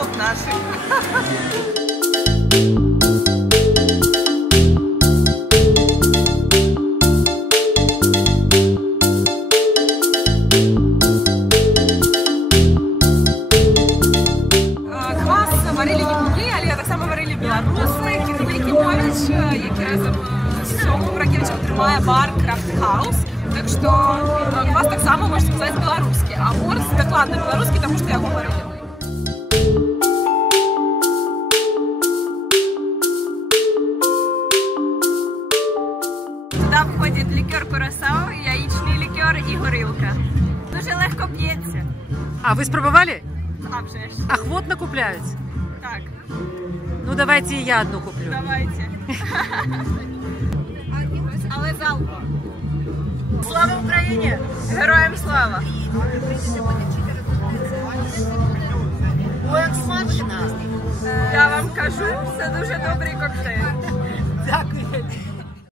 котов наших. Квас варили не були, але так само варили білоруси, Кирило Якимович, який разом з Соком Ракевичем тримає бар Craft House. Так що квас так само, можна сказати, білоруський, а морс докладно білоруський, тому що його варили ми. Туди входить лікер курасао, яєчний лікер і горілка. Дуже легко п'ється. А ви спробували? А вже ж. Охотно купляють? Так. Ну давайте і я одну куплю. Давайте. Але залпом. Слава Україні! Героям слава! Ой, як смачно! Я вам кажу, це дуже добрий коктейль. Дякую.